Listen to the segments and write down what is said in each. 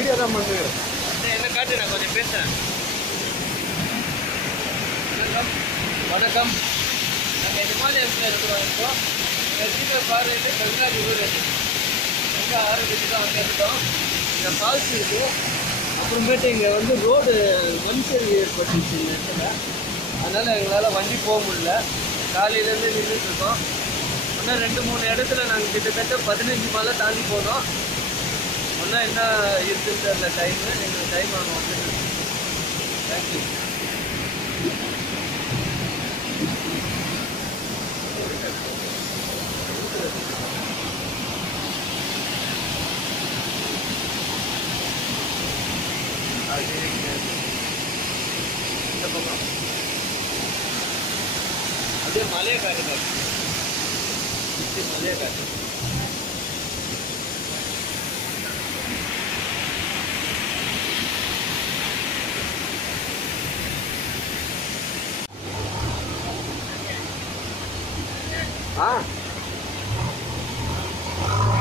Video தான் பண்ணுறேன். என்ன காட்டு நான் கொஞ்சம் பேசுகிறேன். வணக்கம். நாங்கள் ஹிமாலயத்தில் இருக்கிறோம். இப்போ எங்கள் பாறையில் கங்கா ரிவர் கங்கா ஆரம்பிச்சு தான் வந்துருக்கோம். இந்த ஃபால்ஸ் இருக்குது. அப்புறமேட்டு இங்கே வந்து ரோடு மண் சரிவு ஏற்பட்டுச்சு இந்த இடத்துல. அதனால் எங்களால் வண்டி போக முடியல. காலையிலேருந்து நின்றுட்டுருக்கோம். இன்னும் 2-3 இடத்துல நாங்கள் கிட்டத்தட்ட 15 மலை தாண்டி போனோம். ஒன்றா என்ன இருக்குன்னு தெரியல டைமு. எங்களுக்கு டைம் ஆகும் வந்து. தேங்க்யூ. இந்த பக்கம் அப்படியே மலையை காட்டுறாங்க. மலையை காட்டு. हाँ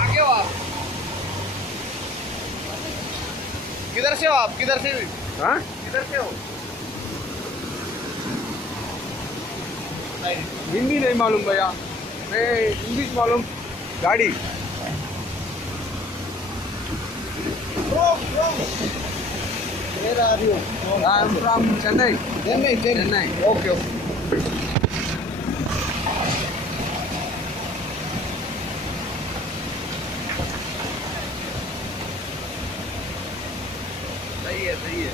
आगे हो आप? किधर से हो आप? किधर से? हाँ किधर से हो? हिंदी नहीं मालूम भैया, मैं इंग्लिश मालूम. गाड़ी Where are you? I am from Chennai. Chennai. Okay. सही है, सही है.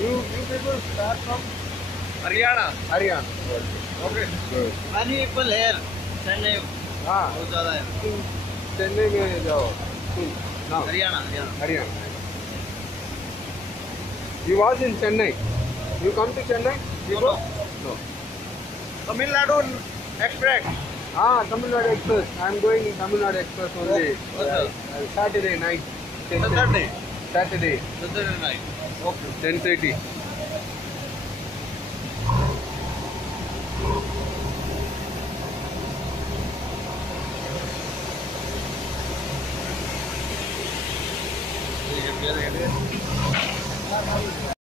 You people start from Haryana. Haryana. Okay. Good. Many people here. Chennai हाँ बहुत ज़्यादा है. तुम चेन्नई में जाओ. तुम now Haryana. Haryana. You was in Chennai. You come to Chennai? You No, go? No. Tamil Nadu express. Ah, Tamil Nadu Express. I am going in Tamil Nadu Express only. Okay. Saturday night. Saturday. Saturday. Saturday night. Okay. 10:30.